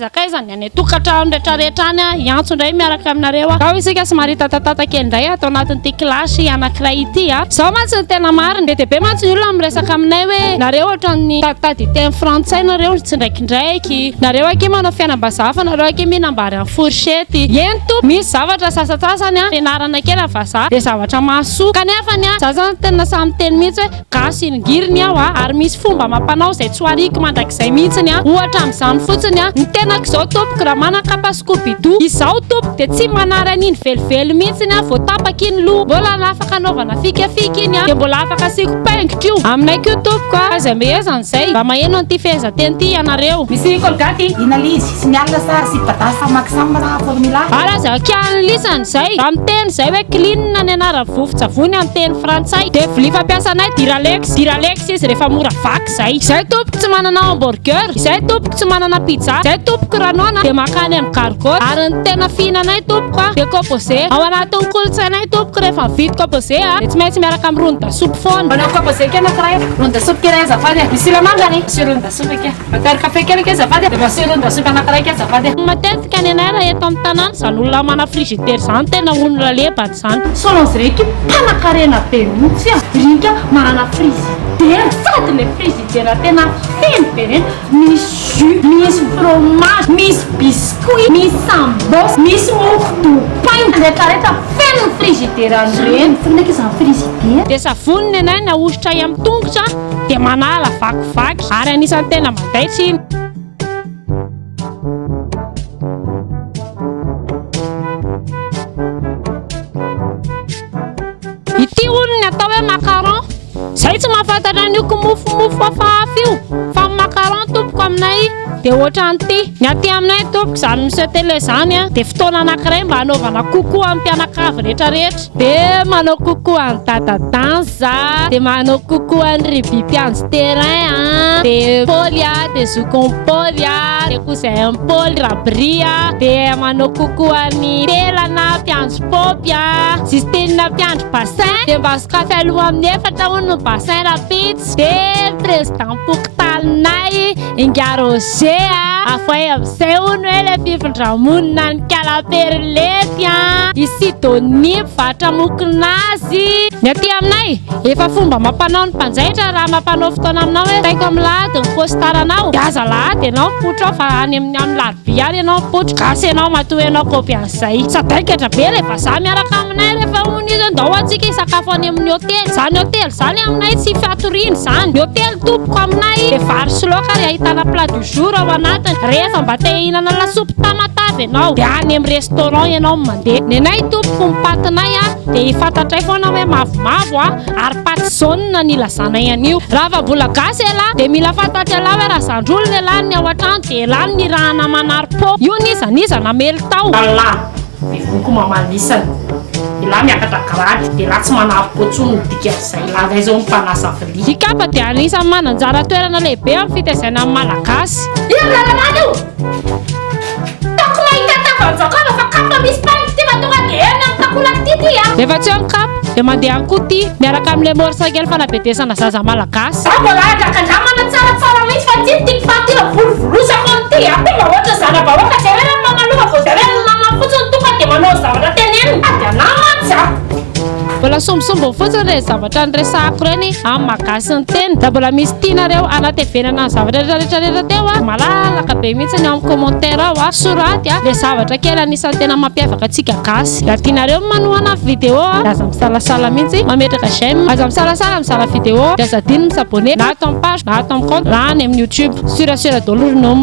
aizakaizany any tokatrano rehetrarehetrany Antso ndray miaraka aminareo ao isika somary tatatata kely ndray atao anatin'ity kilasy anankiray ity zao mantsy ny tena marina de be mantsy ny olona miresaka aminay hoe nareo ohatran'ny tatady teny frantsay nareo tsy ndraikindraiky nareo aky manao fianam-bazaha fa nareo aky minambary amin'ny fourchette eny to misy zavatra sasasasany fianarana kely vazaha de zavatra mahasoa kanefa ny za zany tena samy teny mihitsy hoe gasy ngiriny aho ary misy fomba mampanao zay tsy hoariko mandrakizay mihitsiny ohatra amin'izany fotsiny ny tenako zao tompoko raha manakapa skobido izao tompoko de tsy manara an'iny velively mihitsiny vao tapaka iny loha mbola afaka anaovana fikafika iny de mbola afaka asiko paingitra io aminay ko tompoko aza mehezany zay mba maheno an'ity fehezanteny ity ianareo misy kolgaty inalizy sy mialina sary sy badasa maksamba raha formula ala za kianlisany zay amin'ny teny zay hoe clean ny anara vovon-tsavony amin'ny teny frantsay de vilia fampiasanay diralex izy rehefa mora vaky zay tompoko tsy manana hamburger zay tompoko tsy manana pizza zay tompoko ranona de makany amin'ny gargote ary ny tena fihinanay tompoko de composé ao anatin'ny kolotsainay tompoko rehefa mividy composé de tsy maintsy miaraka amin'ny ronda soupe foana manao composé kely anankiray ronda soupe kely azafady misy lamangany misy ronda soupe kely atary kafe kely ke azafady de misy ronda soupe anankiray ke azafady matetika ny anay raha eto amin'ny tanàna zany olona mana frigidaire zany tena olona lebany zany solonzy reky mpanakarena be mihitsy rinka manana frigidaire sady le frigidaire tena feno be reny misy jus misy fromage misy biscuit misy sambos misy mofo dopain rehetrarehetra feno frigidaire an'ireny finaiky izany frigidaire de savony ny anay na ahosotra amin'ny tongotra de manala vakivaky ary anisan'ny tena mandaitra iny ity olony atao hoe macaron zay tsy mahafantatra an'io mofomofo afahafy io fa macaron tompoko aminay de ohatran'ity ny aty aminay tompoko zany misy tele zany de fotoana anankiray mba hanaovana koko amin'ny mpianakavy rehetrarehetra de manao koko amin'ny dadadanza de manao koko amin'ny ribipianjo terrain de polia de zokompolia de cousin poli rabria de manao koko amin'ny telana pianjo popia sistenina pianjo bassin de mba sokafe aloha amin'ny efatra hono bassin rapitsy de président pokitalinay ingarose afay amizay hono hoe le fifindramonna ny kalaperlety isidoni vatra mokinazy ny aty aminay efa fomba mampanao ny mpanjaitra raha mampanao fotoana aminao hoe taiko amin'ny lahady ny postaranao de aza lahady ianao potro ao fa any amin'ny larobia ary ianao potro gasy ianao matoa ianao kopy an'izay sadaikatra be rehefa za miaraka aminay rehefa hono izy ndao antsika hisakafo any amin'ny hotely zany hotely zany aminay tsy fiatoriny zany ny hotely tompoko aminay de vary sy laoka ary ahitana plat du jour ao anatiny rehefa mba te hihinana lasopy tamatavy ianao de any amin'ny restaurant ianao mandeha ny anay tompoko mipatinay de hifantatray foana hoe mavomavo ary paty jaune ny lazanay an'io raha fa mbola gasy ela de mila fantatra ela hoe raha zandrolo ny elany ny ao an-trano de elany ny rahana manary-po io nizaniza namely tao ala bevoko mamanisany ila miakatra garady de la tsy manary-potsony dika zay la zao mipanasa vilia ikapa de anisany mananjara toerana lehibe amin'ny fitaizana amin'ny malagasy ilalalana io tako mahita tavanjakana fa kapa misy tany ty matonga de eny amin'ny takolakity rehefa tsy amin'ny kapa de mandeha amin'ny koty miaraka amin'le morsakely fanabedesana zaza malagasy mbola adrakandramana tsaratsara mihitsy fa titik fatila volovolosako am'ty tonga ohatra zana bahoaka zay hoe mamalova vao zare namafotsiny tonga de manao zavatra teneniny ady anamantsy mbola sombosombo fotsiny re zavatra nyresahako reny amin'ny magasy ny teny da mbola misy tianareo anatevenana ny zavatra rehetrarehetra teo malalaka be mihitsy ny amin'ny commentaire ao soraty le zavatra kely anisan'ny tena mampiavaka atsika gasy da tianareo manohana vidéo aza misalasala mihitsy mametraka j'aime aza misalasala misala vidéo de aza adino misabone na atao amin'ny page na atao amin'ny compte raha any amin'ny YouTube sur dolo nom